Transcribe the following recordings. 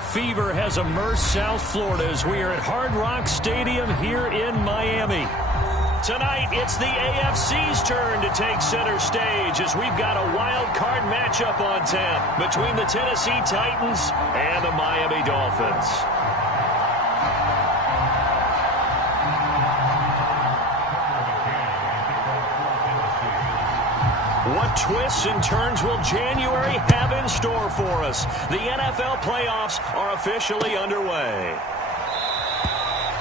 Playoff fever has immersed South Florida as we are at Hard Rock Stadium here in Miami. Tonight, it's the AFC's turn to take center stage as we've got a wild card matchup on tap between the Tennessee Titans and the Miami Dolphins. What twists and turns will January have in store for us? The NFL playoffs are officially underway.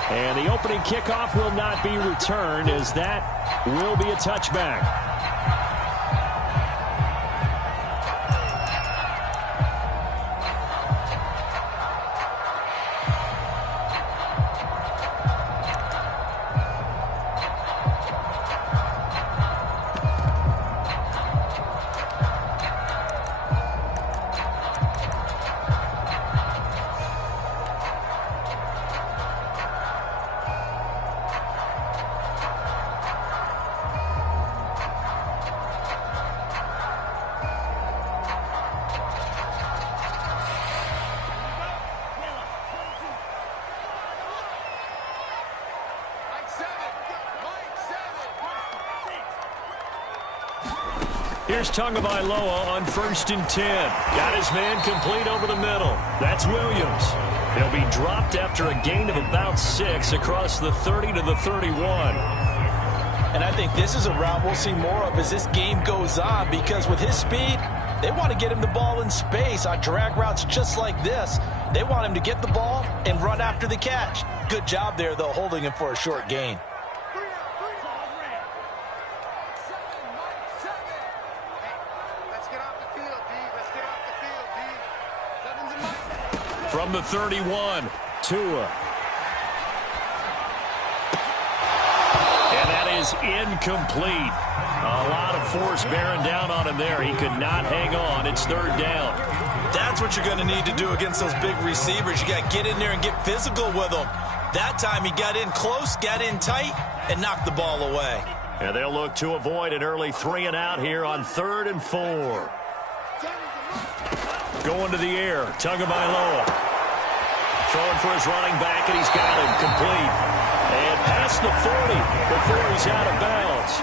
And the opening kickoff will not be returned, as that will be a touchback. Here's Tagovailoa on 1st and 10. Got his man complete over the middle. That's Williams. He'll be dropped after a gain of about 6 across the 30 to the 31. And I think this is a route we'll see more of as this game goes on, because with his speed, they want to get him the ball in space on drag routes just like this. They want him to get the ball and run after the catch. Good job there, though, holding him for a short gain. From the 31, Tua. And that is incomplete. A lot of force bearing down on him there. He could not hang on. It's 3rd down. That's what you're going to need to do against those big receivers. You got to get in there and get physical with them. That time he got in close, got in tight, and knocked the ball away. And they'll look to avoid an early 3 and out here on 3rd and 4. Going to the air, Tagovailoa. Throwing for his running back, and he's got him complete. And past the 40 before he's out of bounds.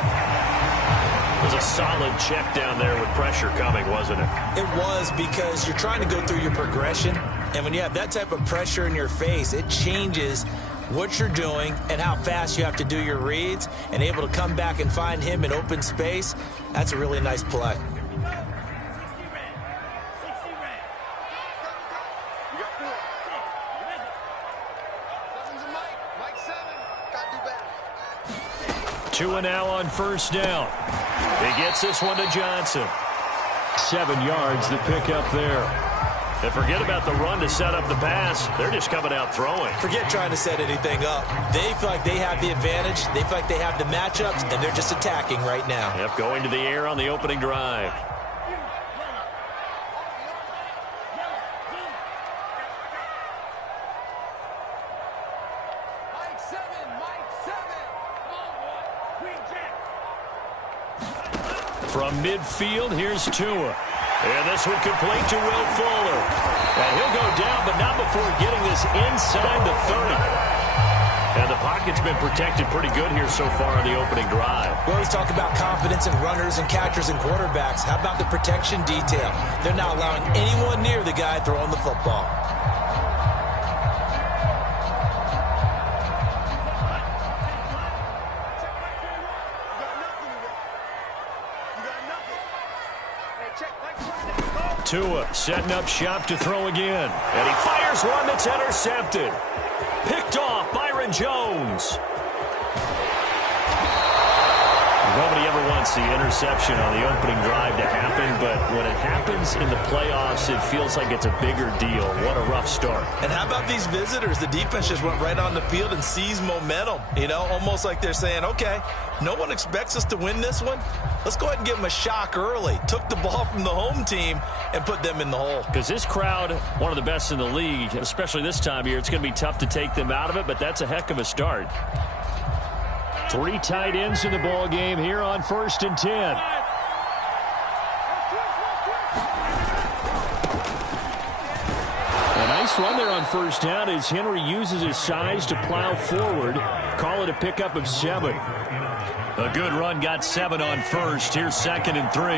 It was a solid check down there with pressure coming, wasn't it? It was, because you're trying to go through your progression. And when you have that type of pressure in your face, it changes what you're doing and how fast you have to do your reads. And able to come back and find him in open space, that's a really nice play. Tua now on 1st down. He gets this one to Johnson. 7 yards the pick up there. And forget about the run to set up the pass. They're just coming out throwing. Forget trying to set anything up. They feel like they have the advantage. They feel like they have the matchups, and they're just attacking right now. Yep, going to the air on the opening drive. From midfield, here's Tua. And this one complete to Will Fuller. And he'll go down, but not before getting this inside the 30. And the pocket's been protected pretty good here so far on the opening drive. We always talk about confidence in runners and catchers and quarterbacks. How about the protection detail? They're not allowing anyone near the guy throwing the football. Tua setting up shop to throw again. And he fires one that's intercepted. Picked off Byron Jones. Nobody ever wants the interception on the opening drive to happen, but when it happens in the playoffs, it feels like it's a bigger deal. What a rough start. And how about these visitors? The defense just went right on the field and seized momentum. You know, almost like they're saying, okay, no one expects us to win this one. Let's go ahead and give them a shock early. Took the ball from the home team and put them in the hole. Because this crowd, one of the best in the league, especially this time of year, it's going to be tough to take them out of it, but that's a heck of a start. 3 tight ends in the ball game here on 1st and 10. A nice Nice run there on first down as Henry uses his size to plow forward. Call it a pickup of 7. A good run got 7 on first. Here's 2nd and 3.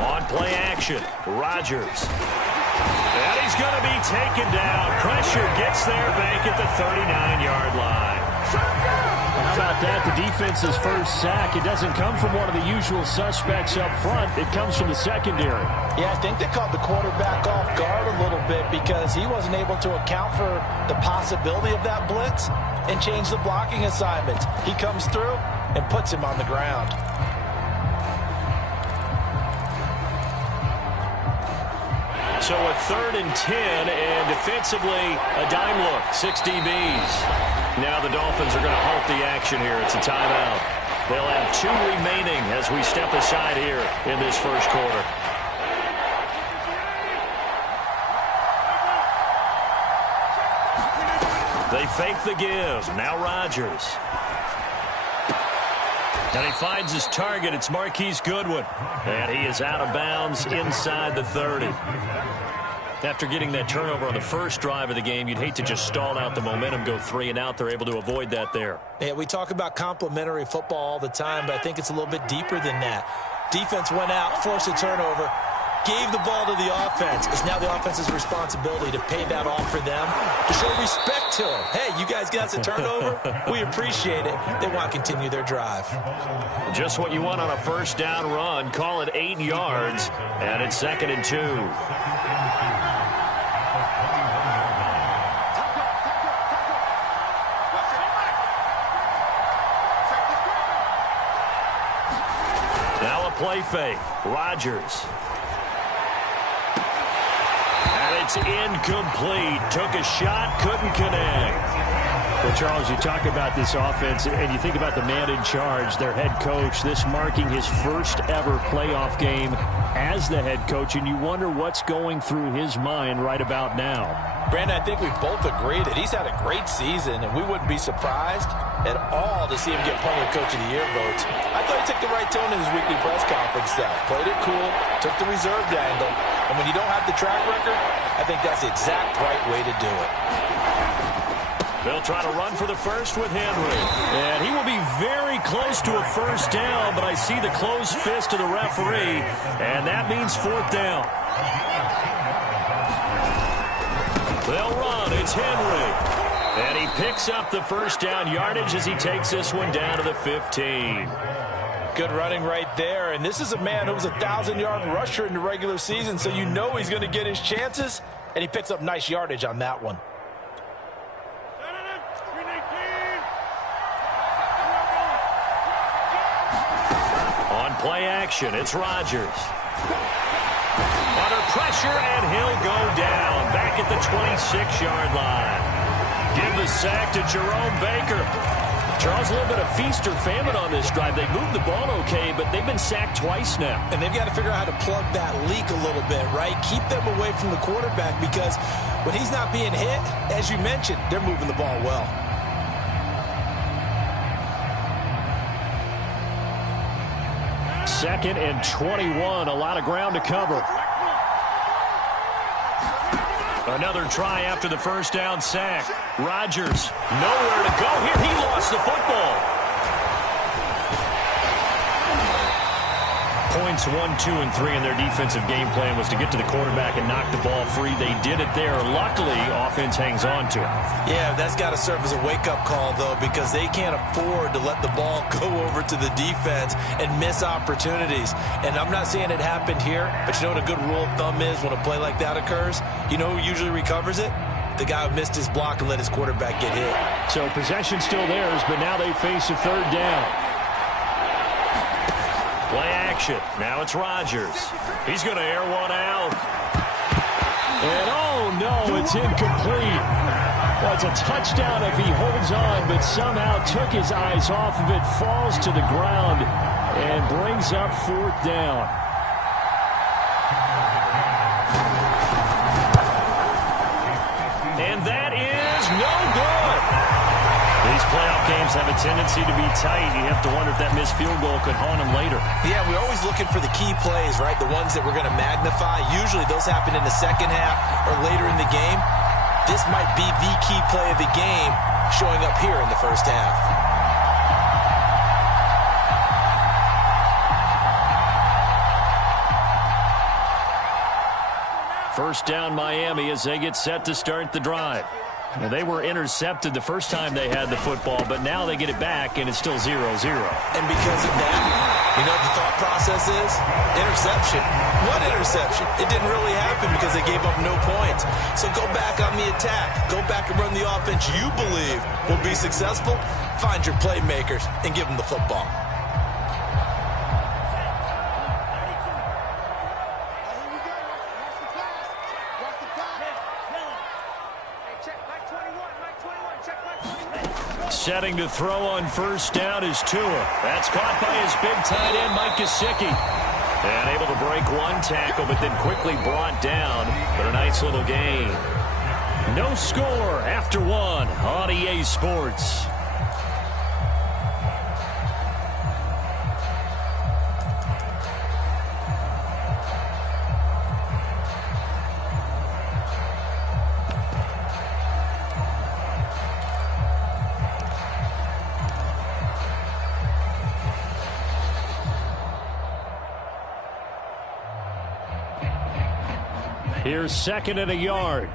On play action, Rodgers. And he's going to be taken down. Pressure gets there back at the 39-yard line. How about that? The defense's first sack. It doesn't come from one of the usual suspects up front. It comes from the secondary. Yeah, I think they caught the quarterback off guard a little bit because he wasn't able to account for the possibility of that blitz and change the blocking assignments. He comes through and puts him on the ground. So a 3rd and 10, and defensively, a dime look, 6 DBs. Now the Dolphins are going to halt the action here. It's a timeout. They'll have 2 remaining as we step aside here in this first quarter. They fake the give. Now Rodgers. And he finds his target. It's Marquise Goodwin. And he is out of bounds inside the 30. After getting that turnover on the first drive of the game, you'd hate to just stall out the momentum, go 3 and out. They're able to avoid that there. Yeah, we talk about complementary football all the time, but I think it's a little bit deeper than that. Defense went out, forced a turnover, gave the ball to the offense. It's now the offense's responsibility to pay that off for them, to show respect to them. Hey, you guys got us a turnover. We appreciate it. They want to continue their drive. Just what you want on a first down run. Call it 8 yards, and it's 2nd and 2. Now a play fake. Rodgers. And it's incomplete. Took a shot, couldn't connect. Well, Charles, you talk about this offense, and you think about the man in charge, their head coach, this marking his first ever playoff game as the head coach, and you wonder what's going through his mind right about now. Brandon, I think we both agree that he's had a great season, and we wouldn't be surprised at all to see him get plenty of Coach of the Year votes. I thought he took the right tone in his weekly press conference, though. Played it cool, took the reserved angle, and when you don't have the track record, I think that's the exact right way to do it. They'll try to run for the first with Henry. And he will be very close to a first down, but I see the closed fist of the referee, and that means 4th down. They'll run. It's Henry. And he picks up the first down yardage as he takes this one down to the 15. Good running right there. And this is a man who was a 1,000-yard rusher in the regular season, so you know he's going to get his chances, and he picks up nice yardage on that one. Play action. It's Rodgers. Under pressure, and he'll go down. Back at the 26-yard line. Give the sack to Jerome Baker. Charles, a little bit of feast or famine on this drive. They moved the ball okay, but they've been sacked twice now. And they've got to figure out how to plug that leak a little bit, right? Keep them away from the quarterback because when he's not being hit, as you mentioned, they're moving the ball well. 2nd and 21. A lot of ground to cover. Another try after the first down sack. Rodgers, nowhere to go here. He lost the football. Points 1, 2, and 3 in their defensive game plan was to get to the quarterback and knock the ball free. They did it there. Luckily, offense hangs on to it. Yeah, that's got to serve as a wake-up call, though, because they can't afford to let the ball go over to the defense and miss opportunities. And I'm not saying it happened here, but you know what a good rule of thumb is when a play like that occurs? You know who usually recovers it? The guy who missed his block and let his quarterback get hit. So possession still theirs, but now they face a 3rd down. Play action. Now it's Rodgers. He's going to air one out. And oh no, it's incomplete. Well, it's a touchdown if he holds on, but somehow took his eyes off of it, falls to the ground, and brings up 4th down. And that is no good. These playoff games have a tendency to be tight. You have to wonder if that missed field goal could haunt them later. Yeah, we're always looking for the key plays, right? The ones that we're going to magnify. Usually those happen in the second half or later in the game. This might be the key play of the game showing up here in the first half. First down Miami as they get set to start the drive. Now, they were intercepted the first time they had the football, but now they get it back, and it's still 0-0. And because of that, you know what the thought process is? Interception. What interception? It didn't really happen because they gave up no points. So go back on the attack. Go back and run the offense you believe will be successful. Find your playmakers and give them the football. Setting to throw on first down is Tua. That's caught by his big tight end, Mike Gesicki. And able to break one tackle, but then quickly brought down. But a nice little gain. No score after one on EA Sports. Here's second and a yard.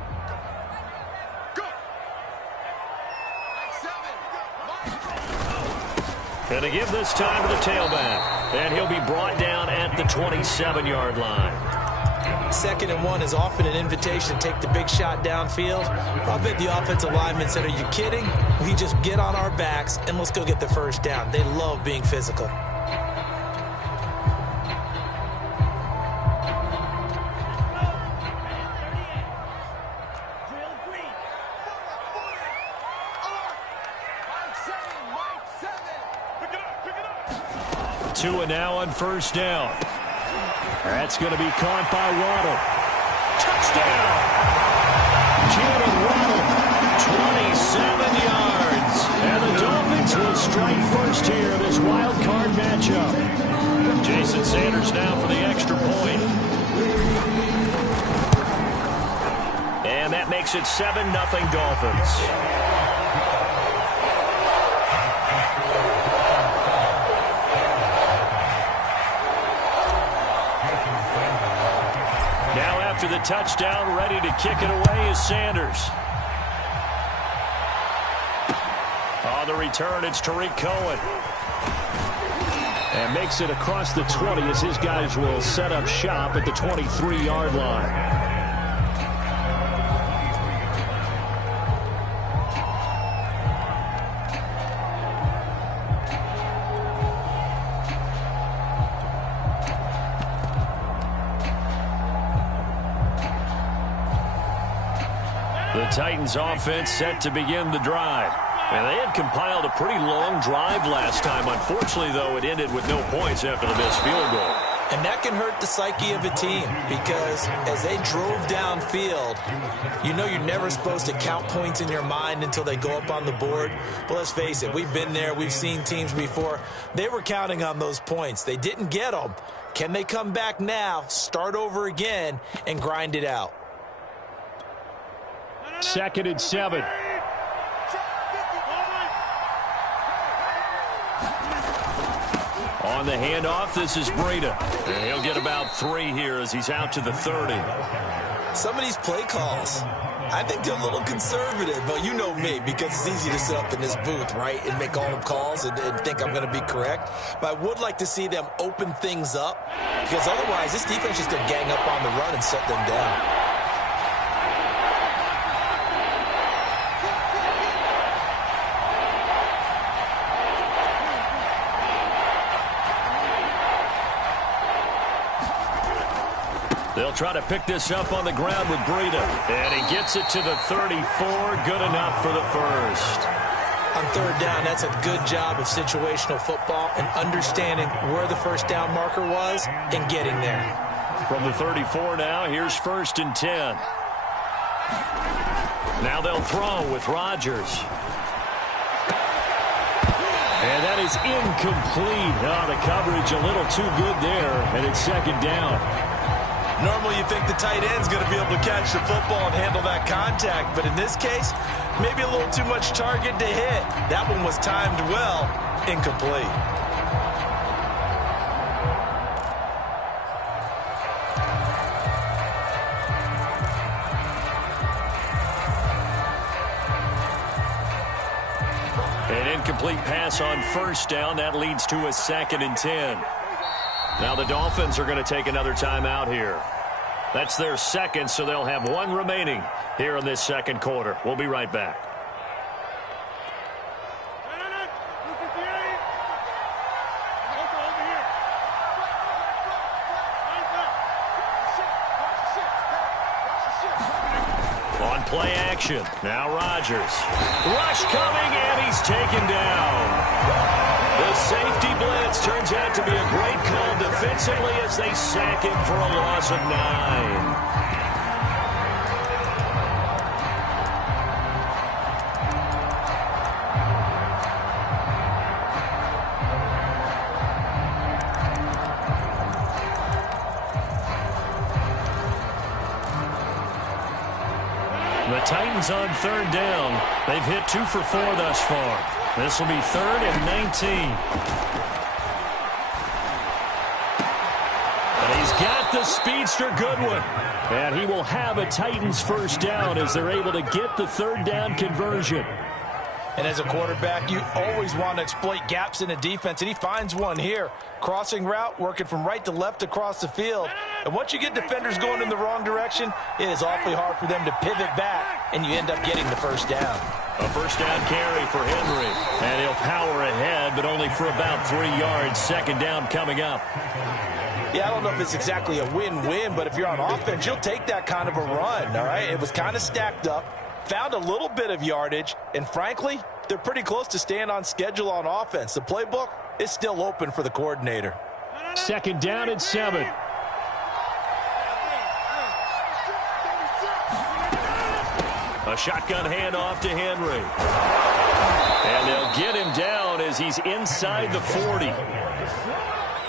Going to give this time to the tailback. And he'll be brought down at the 27-yard line. Second and one is often an invitation to take the big shot downfield. I bet the offensive lineman said, are you kidding? We just get on our backs and let's go get the first down. They love being physical. Tua now on first down. That's going to be caught by Waddle. Touchdown! Jalen Waddle, 27 yards. And the Dolphins will strike first here in this wild card matchup. Jason Sanders now for the extra point. And that makes it 7-0 Dolphins. After the touchdown, ready to kick it away is Sanders. On the return, it's Tariq Cohen. And makes it across the 20 as his guys will set up shop at the 23-yard line. The Titans offense set to begin the drive. And they had compiled a pretty long drive last time. Unfortunately, though, it ended with no points after the missed field goal. And that can hurt the psyche of a team because as they drove downfield, you know you're never supposed to count points in your mind until they go up on the board. But let's face it, we've been there. We've seen teams before. They were counting on those points. They didn't get them. Can they come back now, start over again, and grind it out? 2nd and 7. On the handoff, this is Breida. And he'll get about 3 here as he's out to the 30. Some of these play calls, I think they're a little conservative, but you know me, because it's easy to sit up in this booth, right, and make all the calls and think I'm going to be correct. But I would like to see them open things up, because otherwise this defense is going to gang up on the run and shut them down. They'll try to pick this up on the ground with Breida. And he gets it to the 34. Good enough for the first. On third down, that's a good job of situational football and understanding where the first down marker was and getting there. From the 34 now, here's 1st and 10. Now they'll throw with Rodgers. And that is incomplete. Oh, the coverage a little too good there, and it's second down. Normally you think the tight end's going to be able to catch the football and handle that contact, but in this case, maybe a little too much target to hit. That one was timed well, incomplete. An incomplete pass on first down. That leads to a 2nd and 10. Now the Dolphins are going to take another timeout here. That's their second, so they'll have one remaining here in this second quarter. We'll be right back. On play action, now Rodgers. Rush coming, and he's taken down. The safety blitz turns out to be a great call defensively as they sack him for a loss of 9. The Titans on 3rd down. They've hit 2 for 4 thus far. This will be 3rd and 19. And he's got the speedster Goodwin. And he will have a Titans first down as they're able to get the 3rd down conversion. And as a quarterback, you always want to exploit gaps in a defense, and he finds one here. Crossing route, working from right to left across the field. And once you get defenders going in the wrong direction, it is awfully hard for them to pivot back, and you end up getting the first down. A first down carry for Henry. And he'll power ahead, but only for about 3 yards. 2nd down coming up. Yeah, I don't know if it's exactly a win-win, but if you're on offense, you'll take that kind of a run, all right? It was kind of stacked up. Found a little bit of yardage, and frankly, they're pretty close to staying on schedule on offense. The playbook is still open for the coordinator. 2nd down and 7. A shotgun handoff to Henry. And they'll get him down as he's inside the 40.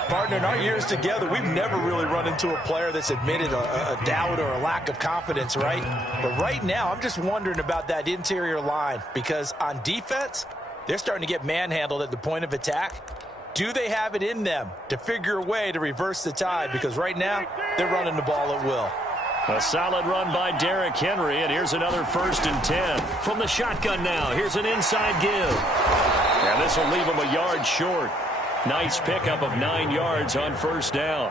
Partner, in our years together, we've never really run into a player that's admitted a doubt or a lack of confidence, right? But right now, I'm just wondering about that interior line because on defense, they're starting to get manhandled at the point of attack. Do they have it in them to figure a way to reverse the tide? Because right now, they're running the ball at will. A solid run by Derrick Henry, and here's another 1st and 10. From the shotgun now, here's an inside give. And this will leave him a yard short. Nice pickup of 9 yards on 1st down.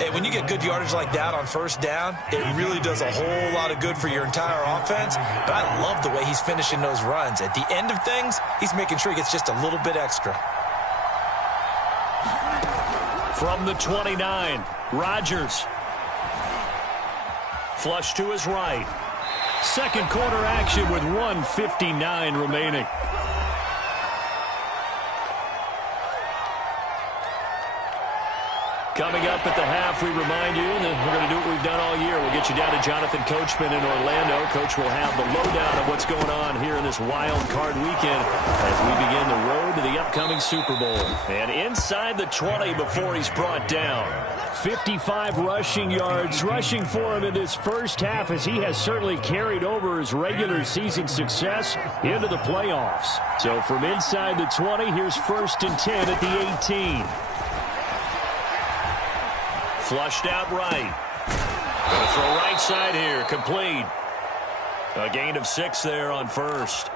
Hey, when you get good yardage like that on 1st down, it really does a whole lot of good for your entire offense. But I love the way he's finishing those runs. At the end of things, he's making sure he gets just a little bit extra. From the 29, Rodgers. Flush to his right. Second quarter action with 1:59 remaining. Coming up at the half, we remind you that we're going to do what we've done all year. We'll get you down to Jonathan Coachman in Orlando. Coach will have the lowdown of what's going on here in this wild card weekend as we begin the road to the upcoming Super Bowl. And inside the 20 before he's brought down. 55 rushing yards rushing for him in this first half as he has certainly carried over his regular season success into the playoffs. So from inside the 20, here's 1st and 10 at the 18. Flushed out right. Going to throw right side here. Complete. A gain of 6 there on 1st.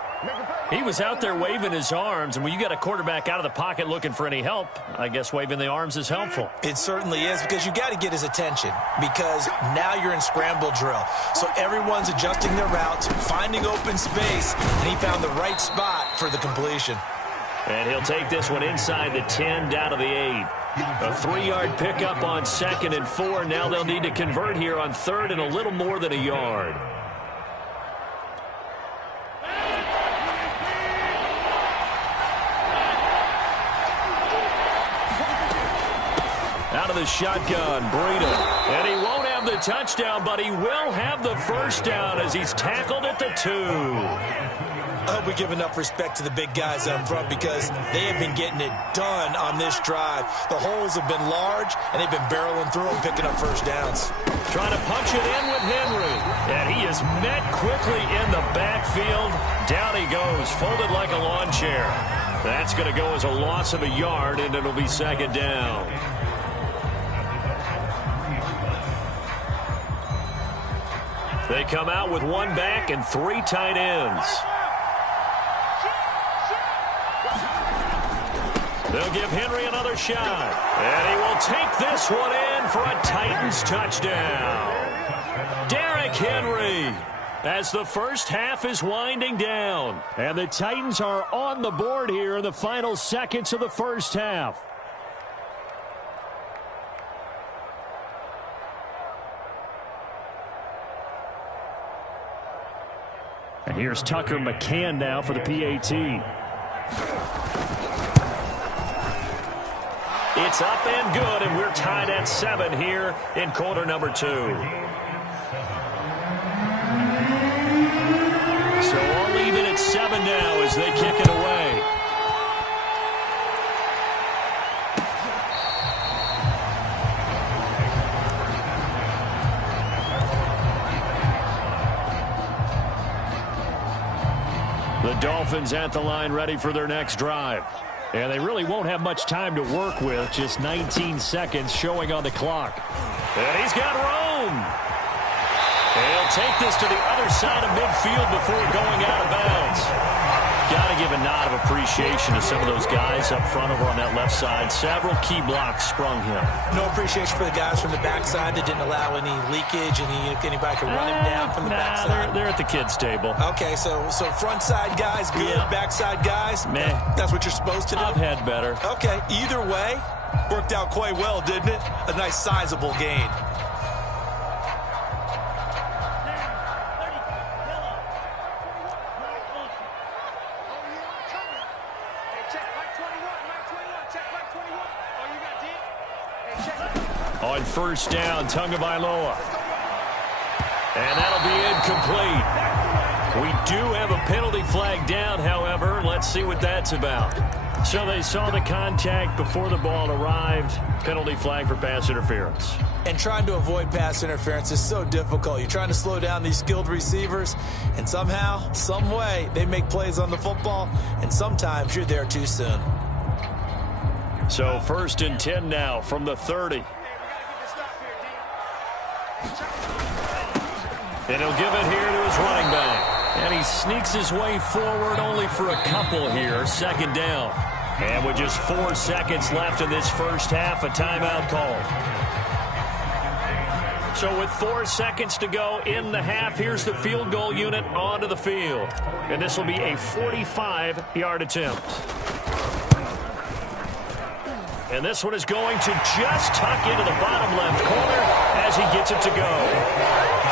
He was out there waving his arms, and when you got a quarterback out of the pocket looking for any help, I guess waving the arms is helpful. It certainly is because you got to get his attention because now you're in scramble drill. So everyone's adjusting their routes, finding open space, and he found the right spot for the completion. And he'll take this one inside the 10 down to the 8. A 3-yard pickup on 2nd and 4. Now they'll need to convert here on 3rd and a little more than a yard. Out of the shotgun, Breida. And he won't have the touchdown, but he will have the first down as he's tackled at the 2. hope we give enough respect to the big guys up front because they have been getting it done on this drive. The holes have been large, and they've been barreling through them, picking up first downs. Trying to punch it in with Henry. And he is met quickly in the backfield. Down he goes, folded like a lawn chair. That's going to go as a loss of a yard, and it'll be second down. They come out with one back and three tight ends. They'll give Henry another shot. And he will take this one in for a Titans touchdown. Derrick Henry, as the first half is winding down. And the Titans are on the board here in the final seconds of the first half. And here's Tucker McCann now for the PAT. It's up and good, and we're tied at 7 here in quarter number 2. So all even at 7 now as they kick it away. The Dolphins at the line ready for their next drive. And they really won't have much time to work with, just 19 seconds showing on the clock. And he's got room. And he'll take this to the other side of midfield before going out of bounds. Got to give a nod of appreciation to some of those guys up front over on that left side. Several key blocks sprung him. No appreciation for the guys from the backside that didn't allow any leakage, and anybody could run him down from the backside. They're at the kids' table. Okay, so front side guys good, yeah. Backside guys, meh. That's what you're supposed to do? I've had better. Okay, either way, worked out quite well, didn't it? A nice sizable gain. On first down, Tagovailoa. And that'll be incomplete. We do have a penalty flag down, however. Let's see what that's about. So they saw the contact before the ball arrived. Penalty flag for pass interference. And trying to avoid pass interference is so difficult. You're trying to slow down these skilled receivers, and somehow, some way, they make plays on the football, and sometimes you're there too soon. So first and 10 now from the 30. And he'll give it here to his running back. And he sneaks his way forward only for a couple here. Second down. And with just 4 seconds left in this first half, a timeout call. So with 4 seconds to go in the half, here's the field goal unit onto the field. And this will be a 45-yard attempt. And this one is going to just tuck into the bottom left corner as he gets it to go.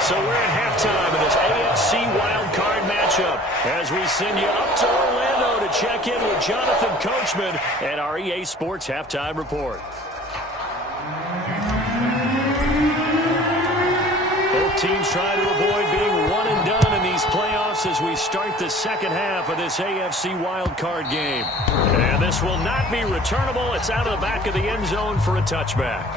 So we're at halftime of this AFC wildcard matchup as we send you up to Orlando to check in with Jonathan Coachman at our EA Sports Halftime Report. Both teams trying to avoid being one and done in these playoffs as we start the second half of this AFC wildcard game. And this will not be returnable. It's out of the back of the end zone for a touchback.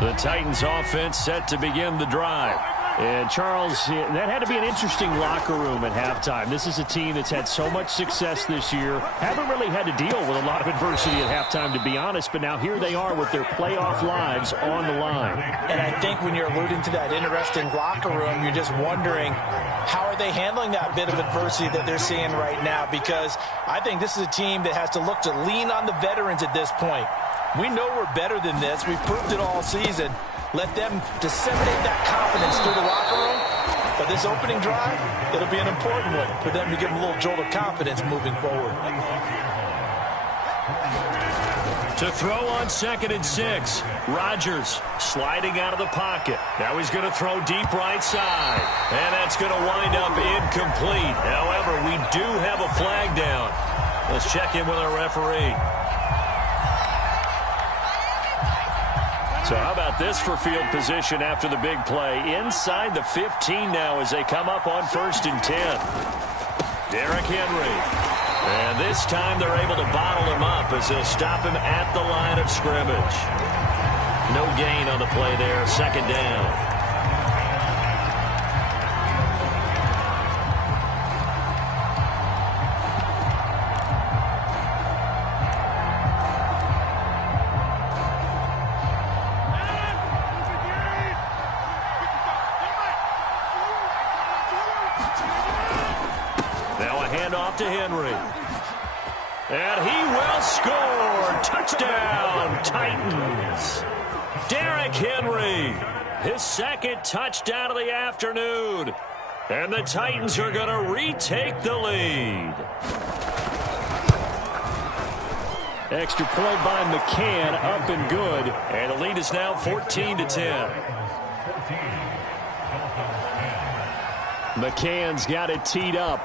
The Titans offense set to begin the drive. And, Charles, that had to be an interesting locker room at halftime. This is a team that's had so much success this year. Haven't really had to deal with a lot of adversity at halftime, to be honest. But now here they are with their playoff lives on the line. And I think when you're alluding to that interesting locker room, you're just wondering, how are they handling that bit of adversity that they're seeing right now? Because I think this is a team that has to look to lean on the veterans at this point. We know we're better than this. We've proved it all season. Let them disseminate that confidence through the locker room. But this opening drive, it'll be an important one for them to give them a little jolt of confidence moving forward. To throw on 2nd and 6, Rodgers sliding out of the pocket. Now he's going to throw deep right side. And that's going to wind up incomplete. However, we do have a flag down. Let's check in with our referee. So how about this for field position after the big play? Inside the 15 now as they come up on 1st and 10. Derrick Henry. And this time they're able to bottle him up as they'll stop him at the line of scrimmage. No gain on the play there. 2nd down. Off to Henry. And he will score. Touchdown, Titans. Derrick Henry, his 2nd touchdown of the afternoon. And the Titans are going to retake the lead. Extra point by McCann, up and good. And the lead is now 14-10. McCann's got it teed up.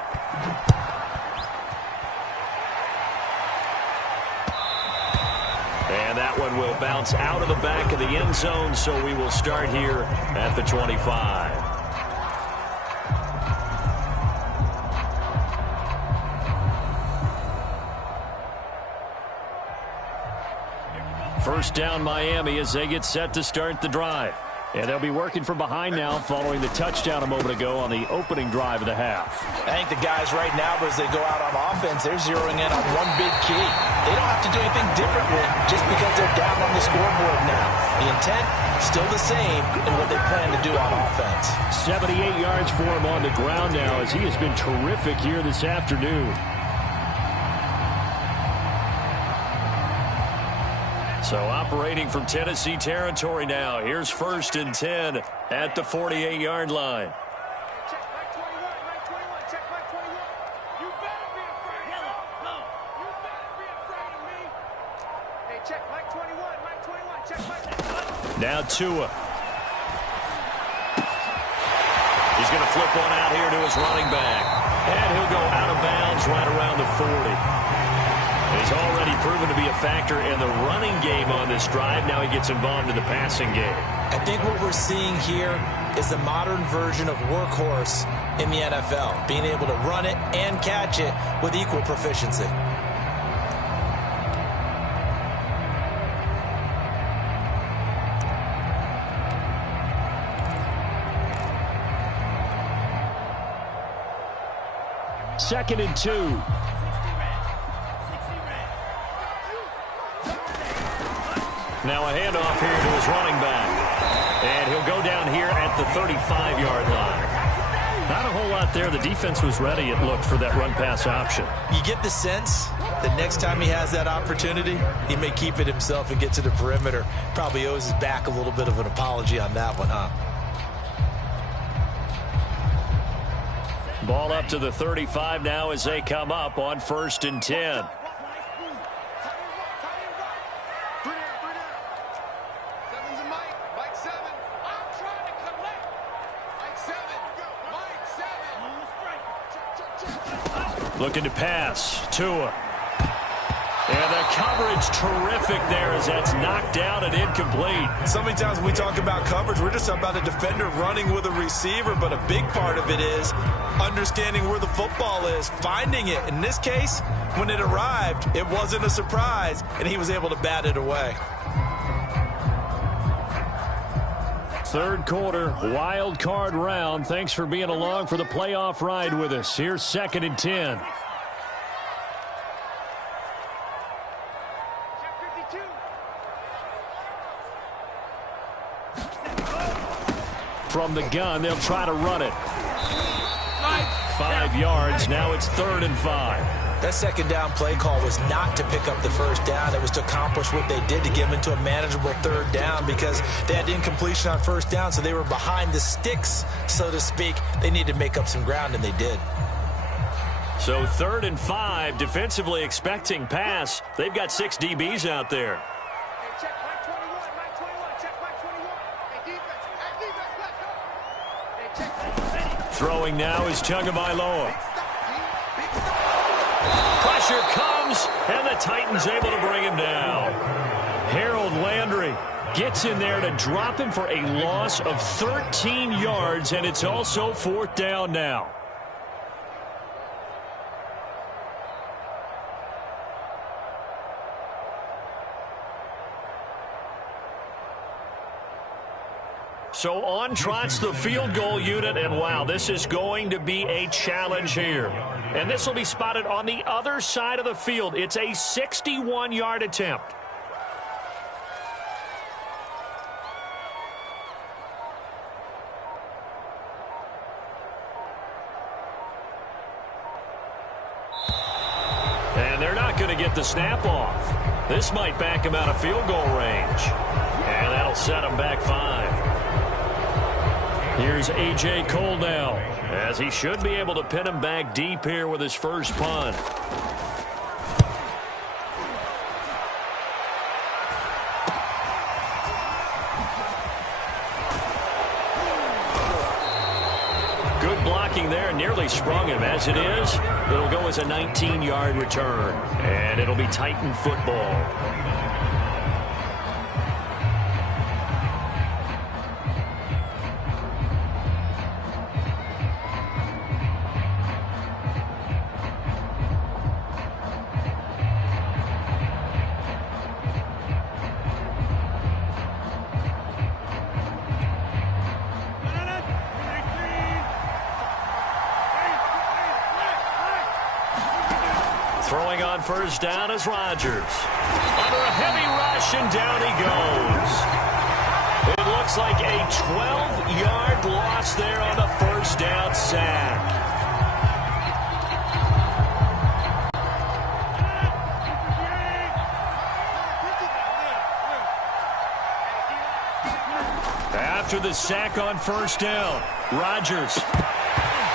And that one will bounce out of the back of the end zone, so we will start here at the 25. First down Miami as they get set to start the drive. And they'll be working from behind now following the touchdown a moment ago on the opening drive of the half. I think the guys right now, as they go out on offense, they're zeroing in on one big key. They don't have to do anything differently just because they're down on the scoreboard now. The intent, still the same in what they plan to do on offense. 78 yards for him on the ground now as he has been terrific here this afternoon. So operating from Tennessee territory now. Here's 1st and 10 at the 48-yard line. Check back 21, right 21, check back 21. You better be afraid. You better be afraid of me. Hey, check back 21, right 21, check back 21. Now Tua. He's going to flip one out here to his running back. And he'll go out of bounds right around the 40. He's already proven to be a factor in the running game on this drive. Now he gets involved in the passing game. I think what we're seeing here is the modern version of workhorse in the NFL, being able to run it and catch it with equal proficiency. Second and 2. Now a handoff here to his running back. And he'll go down here at the 35-yard line. Not a whole lot there. The defense was ready, it looked, for that run-pass option. You get the sense that next time he has that opportunity, he may keep it himself and get to the perimeter. Probably owes his back a little bit of an apology on that one, huh? Ball up to the 35 now as they come up on 1st and 10. Looking to pass. Tua. And the coverage terrific there as that's knocked down and incomplete. So many times when we talk about coverage, we're just talking about a defender running with a receiver, but a big part of it is understanding where the football is, finding it. In this case, when it arrived, it wasn't a surprise, and he was able to bat it away. Third quarter, wild card round. Thanks for being along for the playoff ride with us. Here's 2nd and 10. From the gun, they'll try to run it. 5 yards. Now it's 3rd and 5. That second down play call was not to pick up the first down. It was to accomplish what they did to get them into a manageable 3rd down because they had incompletion on 1st down, so they were behind the sticks, so to speak. They needed to make up some ground, and they did. So 3rd and 5, defensively expecting pass. They've got 6 DBs out there. Hey, check back 21, right 21, check back 21. Hey, defense, let's go. Hey, check back. Throwing now is Tagovailoa. Pressure pressure comes, and the Titans able to bring him down. Harold Landry gets in there to drop him for a loss of 13 yards, and it's also 4th down now. So on trots the field goal unit, and wow, this is going to be a challenge here. And this will be spotted on the other side of the field. It's a 61-yard attempt. And they're not going to get the snap off. This might back him out of field goal range. And that'll set him back 5. Here's A.J. Cole now, as he should be able to pin him back deep here with his first punt. Good blocking there, nearly sprung him. As it is, it'll go as a 19-yard return, and it'll be Titan football. Throwing on first down is Rodgers. Under a heavy rush, and down he goes. It looks like a 12-yard loss there on the first down sack. After the sack on first down, Rodgers.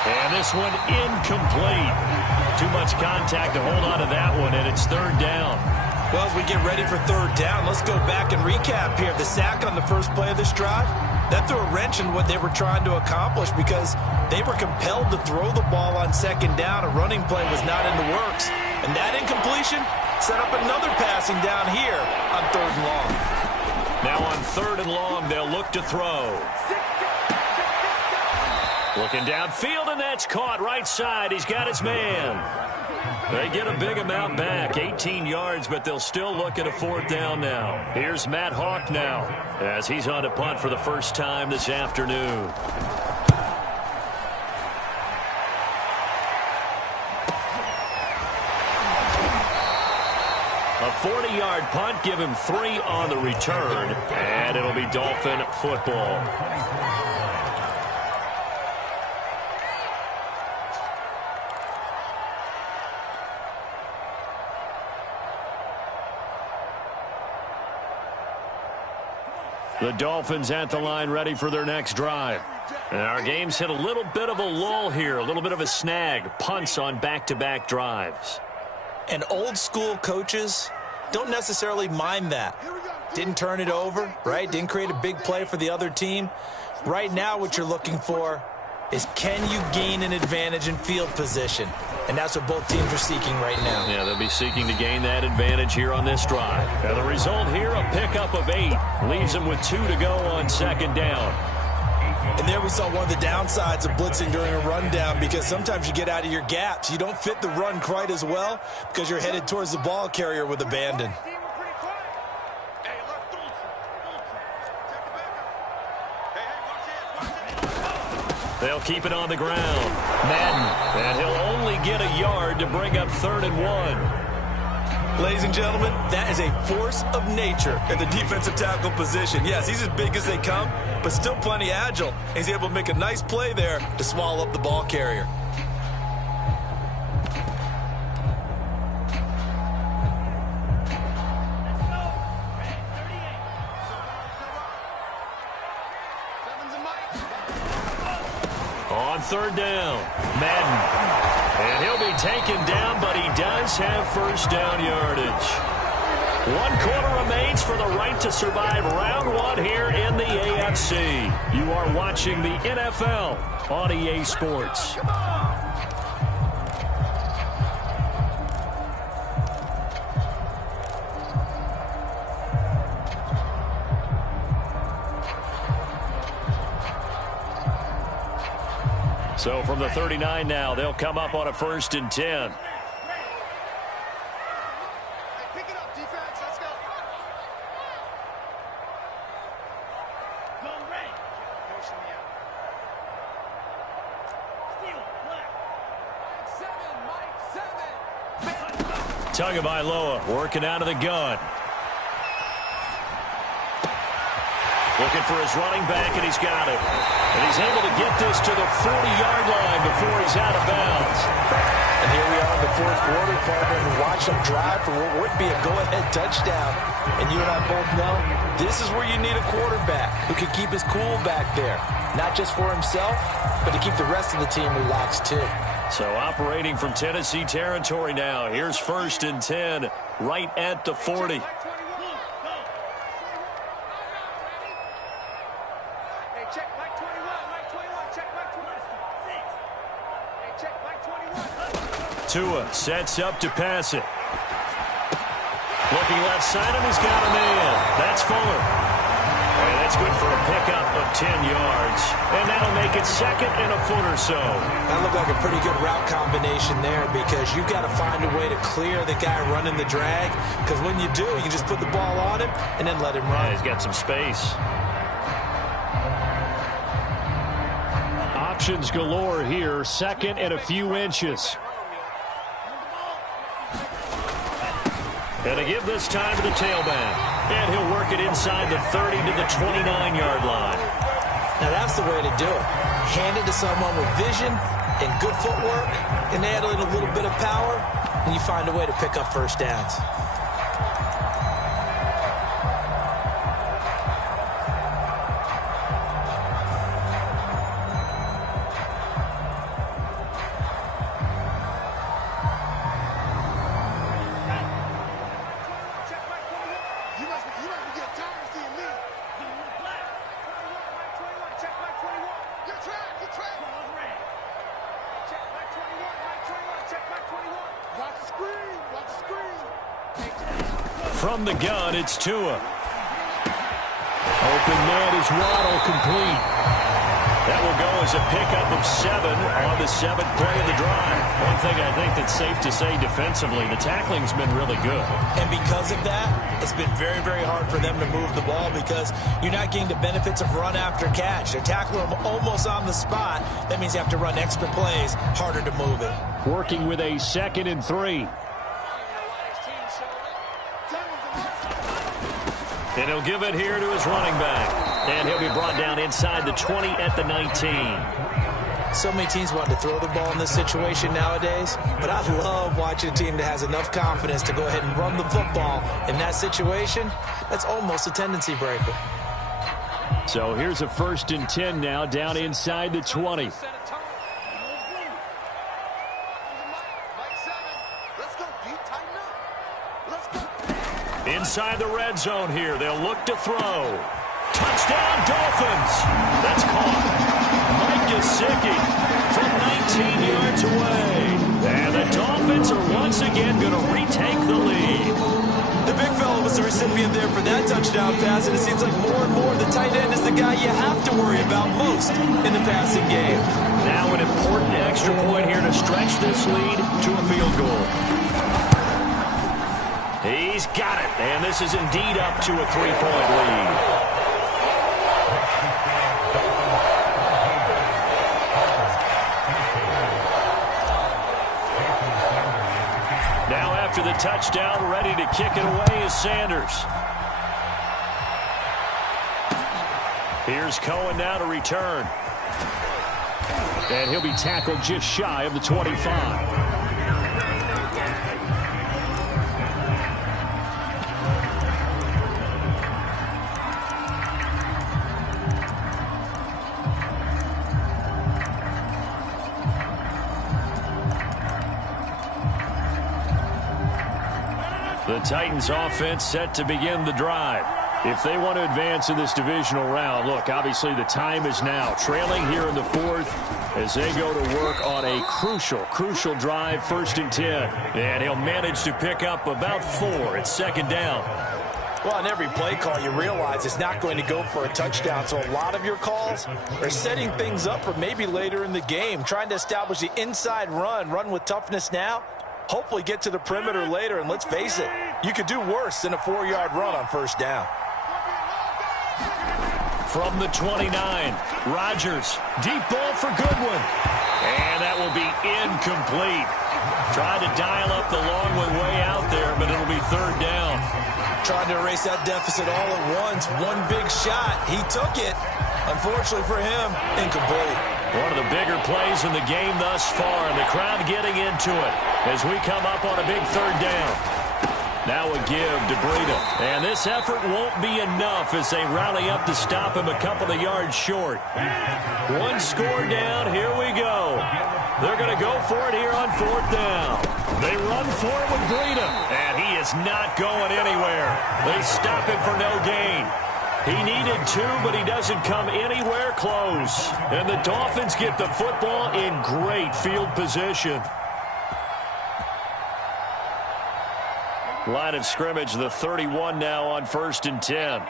And this one incomplete. Too much contact to hold on to that one, and it's 3rd down. Well, as we get ready for 3rd down, let's go back and recap here. The sack on the first play of this drive, that threw a wrench in what they were trying to accomplish because they were compelled to throw the ball on 2nd down. A running play was not in the works. And that incompletion set up another passing down here on 3rd and long. Now on 3rd and long, they'll look to throw. Looking downfield, and that's caught right side. He's got his man. They get a big amount back, 18 yards, but they'll still look at a 4th down now. Here's Matt Hawk now, as he's on a punt for the first time this afternoon. A 40-yard punt, give him 3 on the return, and it'll be Dolphin football. The Dolphins at the line, ready for their next drive. And our game's hit a little bit of a lull here, a little bit of a snag. Punts on back-to-back drives. And old school coaches don't necessarily mind that. Didn't turn it over, right? Didn't create a big play for the other team. Right now what you're looking for is, can you gain an advantage in field position? And that's what both teams are seeking right now. Yeah, they'll be seeking to gain that advantage here on this drive. And the result here, a pickup of 8. Leaves them with 2 to go on 2nd down. And there we saw one of the downsides of blitzing during a rundown, because sometimes you get out of your gaps. You don't fit the run quite as well because you're headed towards the ball carrier with abandon. They'll keep it on the ground. Madden, and he'll only get a yard to bring up 3rd and 1. Ladies and gentlemen, that is a force of nature in the defensive tackle position. Yes, he's as big as they come, but still plenty agile. He's able to make a nice play there to swallow up the ball carrier. On 3rd down, Madden. And he'll be taken down, but he does have first down yardage. 1 quarter remains for the right to survive round 1 here in the AFC. You are watching the NFL on EA Sports. So from the 39 now, they'll come up on a 1st and 10. Pick it up, defense. Let's go. Go, Ray. Motion me out. Steal, Mike 7. Tagovailoa working out of the gun. Looking for his running back, and he's got it. And he's able to get this to the 40-yard line before he's out of bounds. And here we are in the 4th quarter, partner, and watch them drive for what would be a go-ahead touchdown. And you and I both know this is where you need a quarterback who can keep his cool back there. Not just for himself, but to keep the rest of the team relaxed too. So operating from Tennessee territory now. Here's 1st and 10 right at the 40. Tua sets up to pass it. Looking left side, and he's got a man. That's Fuller. And that's good for a pickup of 10 yards. And that'll make it 2nd and a foot or so. That looked like a pretty good route combination there because you've got to find a way to clear the guy running the drag. Because when you do, you just put the ball on him and then let him run. Yeah, he's got some space. Options galore here. 2nd and a few inches. And to give this time to the tailback. And he'll work it inside the 30 to the 29-yard line. Now that's the way to do it. Hand it to someone with vision and good footwork, and add in a little bit of power, and you find a way to pick up first downs. From the gun, it's Tua. Open man is Waddle, complete. That will go as a pickup of 7 on the 7th play of the drive. One thing I think that's safe to say defensively, the tackling's been really good. And because of that, it's been very, very hard for them to move the ball because you're not getting the benefits of run after catch. They're tackling them almost on the spot. That means you have to run extra plays, harder to move it. Working with a 2nd and 3. And he'll give it here to his running back. And he'll be brought down inside the 20 at the 19. So many teams want to throw the ball in this situation nowadays, but I love watching a team that has enough confidence to go ahead and run the football. In that situation, that's almost a tendency breaker. So here's a 1st and 10 now, down inside the 20. Inside the red zone here. They'll look to throw. Touchdown, Dolphins. That's caught. Mike Gesicki from 19 yards away. And the Dolphins are once again going to retake the lead. The big fella was the recipient there for that touchdown pass, and it seems like more and more the tight end is the guy you have to worry about most in the passing game. Now an important extra point here to stretch this lead to a field goal. He's got it, and this is indeed up to a 3-point lead. Now after the touchdown, ready to kick it away is Sanders. Here's Cohen now to return. And he'll be tackled just shy of the 25. The Titans offense set to begin the drive. If they want to advance in this divisional round, look, obviously the time is now. Trailing here in the 4th as they go to work on a crucial drive, 1st and 10. And he'll manage to pick up about 4 at 2nd down. Well, on every play call, you realize it's not going to go for a touchdown, so a lot of your calls are setting things up for maybe later in the game, trying to establish the inside run with toughness now, hopefully get to the perimeter later, and let's face it, you could do worse than a 4-yard run on first down. From the 29, Rodgers, deep ball for Goodwin, and that will be incomplete. Tried to dial up the long one way out there, but it'll be third down. Trying to erase that deficit all at once. One big shot. He took it. Unfortunately for him, incomplete. One of the bigger plays in the game thus far, and the crowd getting into it as we come up on a big third down. Now a give to Breida. And this effort won't be enough as they rally up to stop him a couple of yards short. One score down. Here we go. They're going to go for it here on fourth down. They run for it with Breida, and he is not going anywhere. They stop him for no gain. He needed 2, but he doesn't come anywhere close. And the Dolphins get the football in great field position. Line of scrimmage, the 31 now on 1st and 10.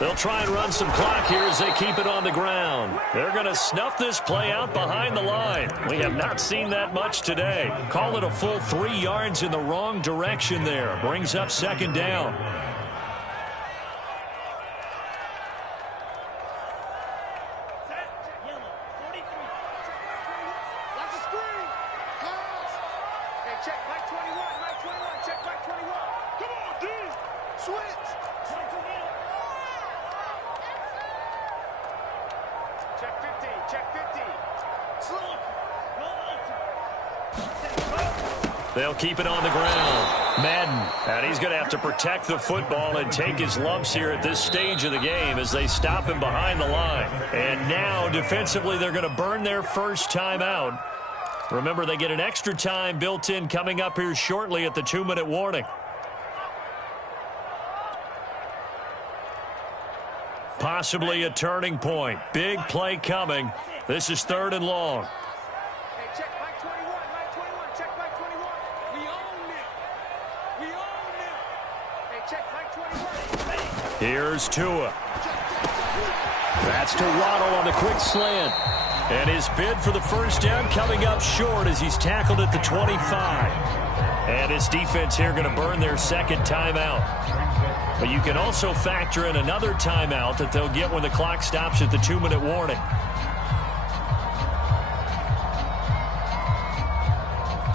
They'll try and run some clock here as they keep it on the ground. They're going to snuff this play out behind the line. We have not seen that much today. Call it a full 3 yards in the wrong direction there. Brings up second down. Check Mike 21, Mike 21, check Mike 21. Come on, D. Switch. Check 50, check 50. They'll keep it on the ground. Madden, and he's going to have to protect the football and take his lumps here at this stage of the game as they stop him behind the line. And now, defensively, they're going to burn their first timeout. Remember, they get an extra time built in coming up here shortly at the 2-minute warning. Possibly a turning point. Big play coming. This is 3rd and long. Hey, check Mike 21, Mike 21, check Mike 21. We own it. We own it. Hey, check Mike 21. Here's Tua. That's to Waddle on the quick slant. And his bid for the first down coming up short as he's tackled at the 25. And his defense here going to burn their second timeout. But you can also factor in another timeout that they'll get when the clock stops at the 2-minute warning.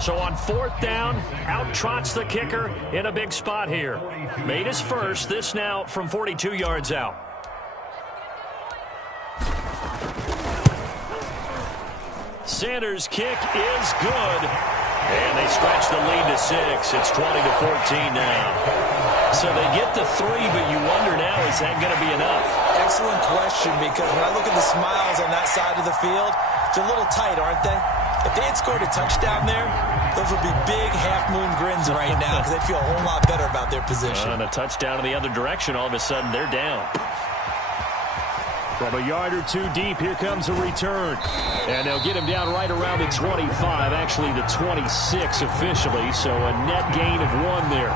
So on 4th down, out trots the kicker in a big spot here. Made his first, this now from 42 yards out. Sanders' kick is good. And they stretch the lead to 6. It's 20-14 now. So they get the 3, but you wonder now, is that going to be enough? Excellent question, because when I look at the smiles on that side of the field, they're a little tight, aren't they? If they had scored a touchdown there, those would be big half-moon grins right now because they feel a whole lot better about their position. And a touchdown in the other direction, all of a sudden they're down. From a yard or 2 deep, here comes a return. And they'll get him down right around the 25, actually the 26 officially, so a net gain of 1 there.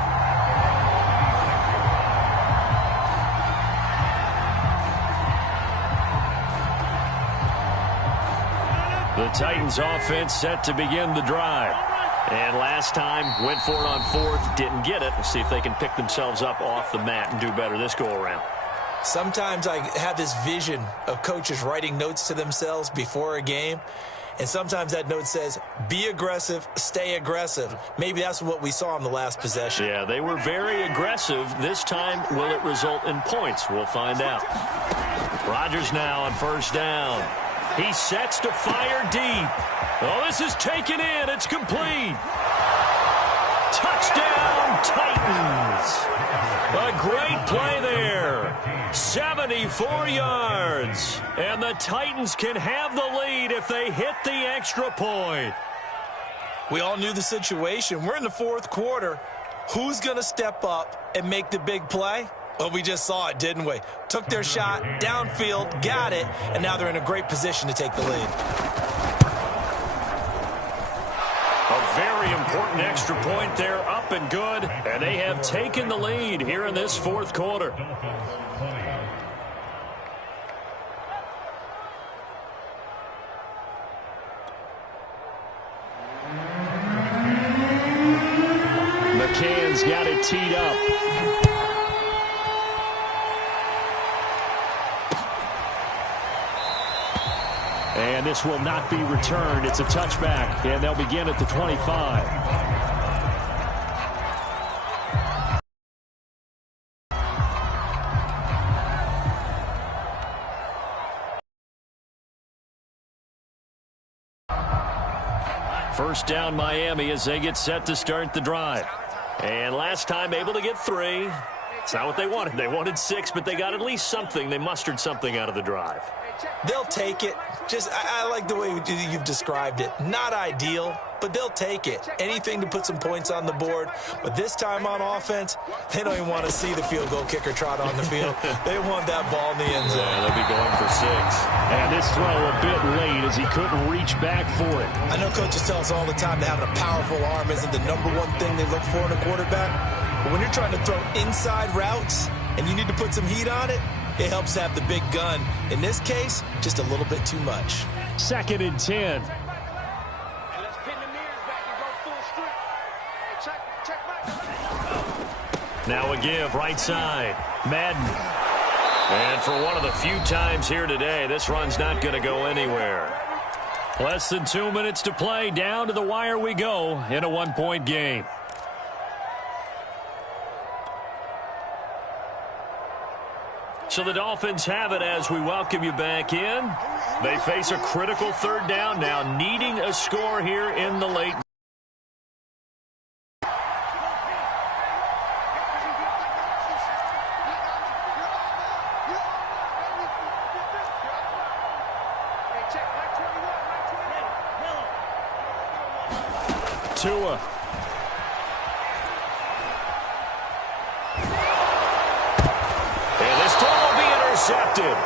The Titans offense set to begin the drive. And last time, went for it on 4th, didn't get it. We'll see if they can pick themselves up off the mat and do better this go-around. Sometimes I have this vision of coaches writing notes to themselves before a game, and sometimes that note says, be aggressive, stay aggressive. Maybe that's what we saw in the last possession. Yeah, they were very aggressive. This time, will it result in points? We'll find out. Rodgers now on 1st down. He sets to fire deep. Oh, this is taken in. It's complete. Touchdown, Titans. A great play there. 74 yards. And the Titans can have the lead if they hit the extra point. We all knew the situation. We're in the 4th quarter. Who's going to step up and make the big play? Well, we just saw it, didn't we? Took their shot, downfield, got it, and now they're in a great position to take the lead. A very important important extra point there, up and good. And they have taken the lead here in this fourth quarter. McCann's got it teed up. And this will not be returned. It's a touchback, and they'll begin at the 25. First down, Miami, as they get set to start the drive. And last time able to get 3. It's not what they wanted. They wanted 6, but they got at least something. They mustered something out of the drive. They'll take it. I like the way you've described it. Not ideal, but they'll take it. Anything to put some points on the board. But this time on offense, they don't even want to see the field goal kicker trot on the field. They want that ball in the end zone. Yeah, they'll be going for 6. And this throw a bit late as he couldn't reach back for it. I know coaches tell us all the time that having a powerful arm isn't the #1 thing they look for in a quarterback. But when you're trying to throw inside routes and you need to put some heat on it, it helps have the big gun. In this case, just a little bit too much. 2nd and 10. Now a give, right side. Madden. And for one of the few times here today, this run's not going to go anywhere. Less than 2 minutes to play. Down to the wire we go in a 1-point game. So the Dolphins have it as we welcome you back in. They face a critical 3rd down now, needing a score here in the late. Tua. Intercepted.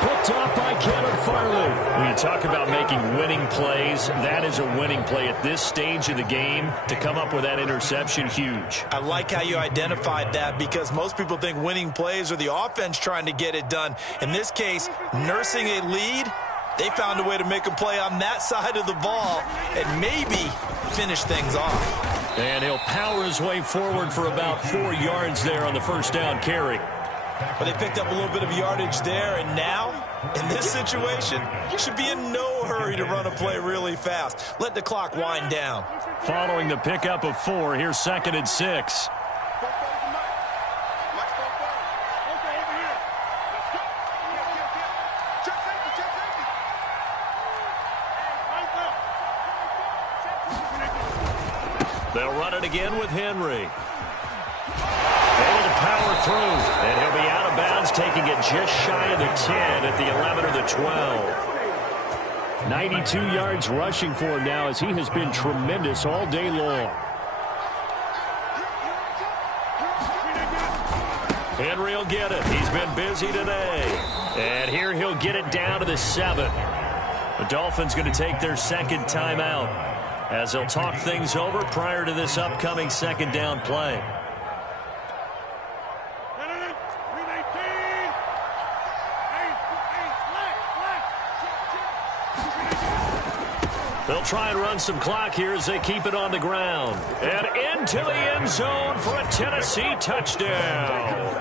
Picked up by Kevin Farley. When you talk about making winning plays, that is a winning play at this stage of the game. To come up with that interception, huge. I like how you identified that because most people think winning plays are the offense trying to get it done. In this case, nursing a lead, they found a way to make a play on that side of the ball and maybe finish things off. And he'll power his way forward for about 4 yards there on the first down carry. But they picked up a little bit of yardage there, and now, in this situation, you should be in no hurry to run a play really fast. Let the clock wind down. Following the pickup of 4, here's 2nd and 6. They'll run it again with Henry. Able to power through, and he'll be out of bounds, taking it just shy of the 10 at the 11 or the 12. 92 yards rushing for him now as he has been tremendous all day long. Henry will get it. He's been busy today. And here he'll get it down to the 7. The Dolphins going to take their 2nd timeout as they'll talk things over prior to this upcoming 2nd down play. They'll try and run some clock here as they keep it on the ground. And into the end zone for a Tennessee touchdown.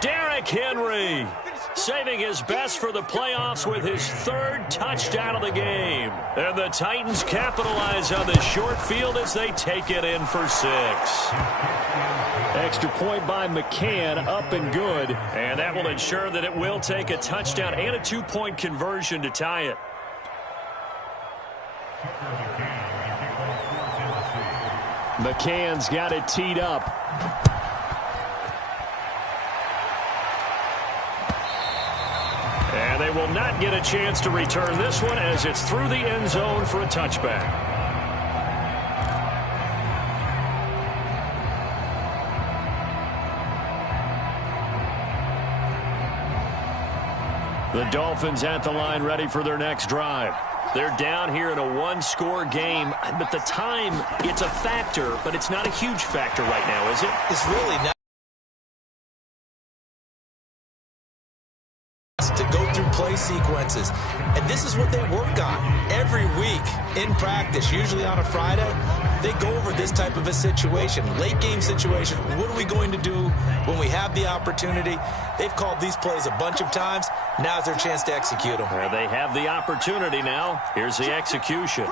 Derrick Henry saving his best for the playoffs with his 3rd touchdown of the game. And the Titans capitalize on the short field as they take it in for 6. Extra point by McCann, up and good. And that will ensure that it will take a touchdown and a 2-point conversion to tie it. McCann's got it teed up. And they will not get a chance to return this one as it's through the end zone for a touchback. The Dolphins at the line ready for their next drive. They're down here in a one-score game, but the time, it's a factor, but it's not a huge factor right now, is it? It's really not. To go through play sequences, and this is what they work on every week in practice, usually on a Friday. They go over this type of a situation, late game situation. What are we going to do when we have the opportunity? They've called these plays a bunch of times. Now's their chance to execute them. They have the opportunity now. Here's the execution.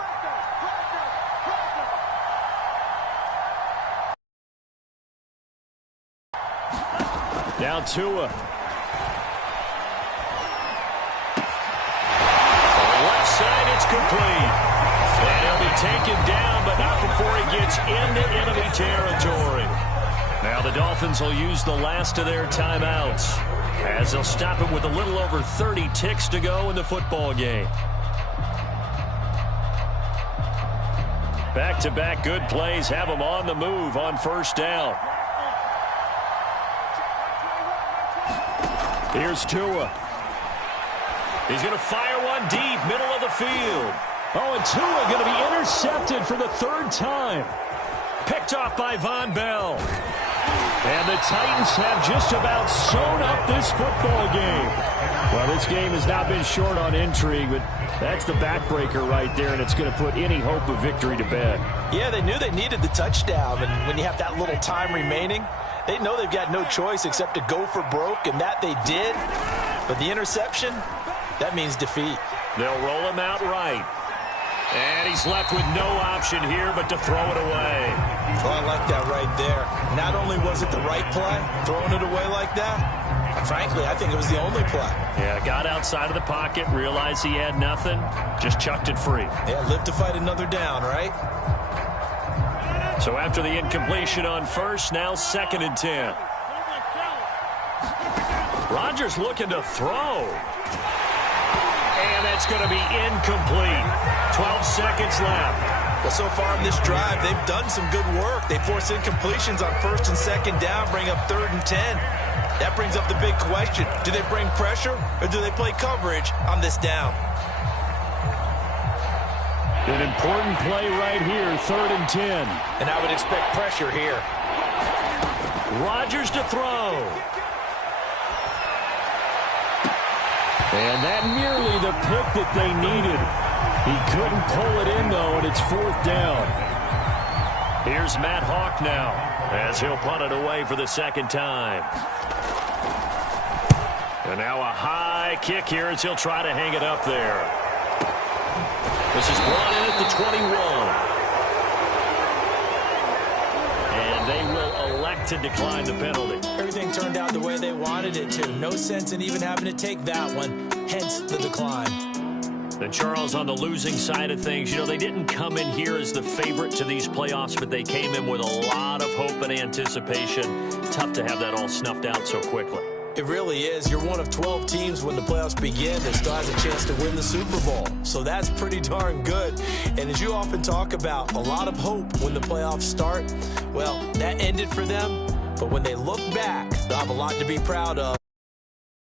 Now Tua. It's complete. And he'll be taken down, but not before he gets into enemy territory. Now the Dolphins will use the last of their timeouts as they'll stop it with a little over 30 ticks to go in the football game. Back-to-back good plays have them on the move on first down. Here's Tua. He's going to fire one deep, middle of the field. Oh, and Tua going to be intercepted for the third time. Picked off by Von Bell. And the Titans have just about sewn up this football game. Well, this game has not been short on intrigue, but that's the backbreaker right there, and it's going to put any hope of victory to bed. Yeah, they knew they needed the touchdown, and when you have that little time remaining, they know they've got no choice except to go for broke, and that they did. But the interception, that means defeat. They'll roll him out right. And he's left with no option here but to throw it away. Oh, I like that right there. Not only was it the right play, throwing it away like that, frankly, I think it was the only play. Yeah, got outside of the pocket, realized he had nothing, just chucked it free. Yeah, live to fight another down, right? So after the incompletion on first, now 2nd and 10. Rodgers looking to throw. And that's going to be incomplete. 12 seconds left. Well, so far in this drive, they've done some good work. They force incompletions on 1st and 2nd down, bring up 3rd and 10. That brings up the big question. Do they bring pressure or do they play coverage on this down? An important play right here, 3rd and 10. And I would expect pressure here. Rodgers to throw. And that nearly the pick that they needed. He couldn't pull it in, though, and it's 4th down. Here's Matt Hawk now as he'll punt it away for the 2nd time. And now a high kick here as he'll try to hang it up there. This is brought in at the 21. And they will elect to decline the penalty. Everything turned out the way they wanted it to. No sense in even having to take that one, hence the decline. And Charles, on the losing side of things, you know, they didn't come in here as the favorite to these playoffs, but they came in with a lot of hope and anticipation. Tough to have that all snuffed out so quickly. It really is. You're one of 12 teams when the playoffs begin that still has a chance to win the Super Bowl. So that's pretty darn good. And as you often talk about, a lot of hope when the playoffs start. Well, that ended for them. But when they look back, they'll have a lot to be proud of.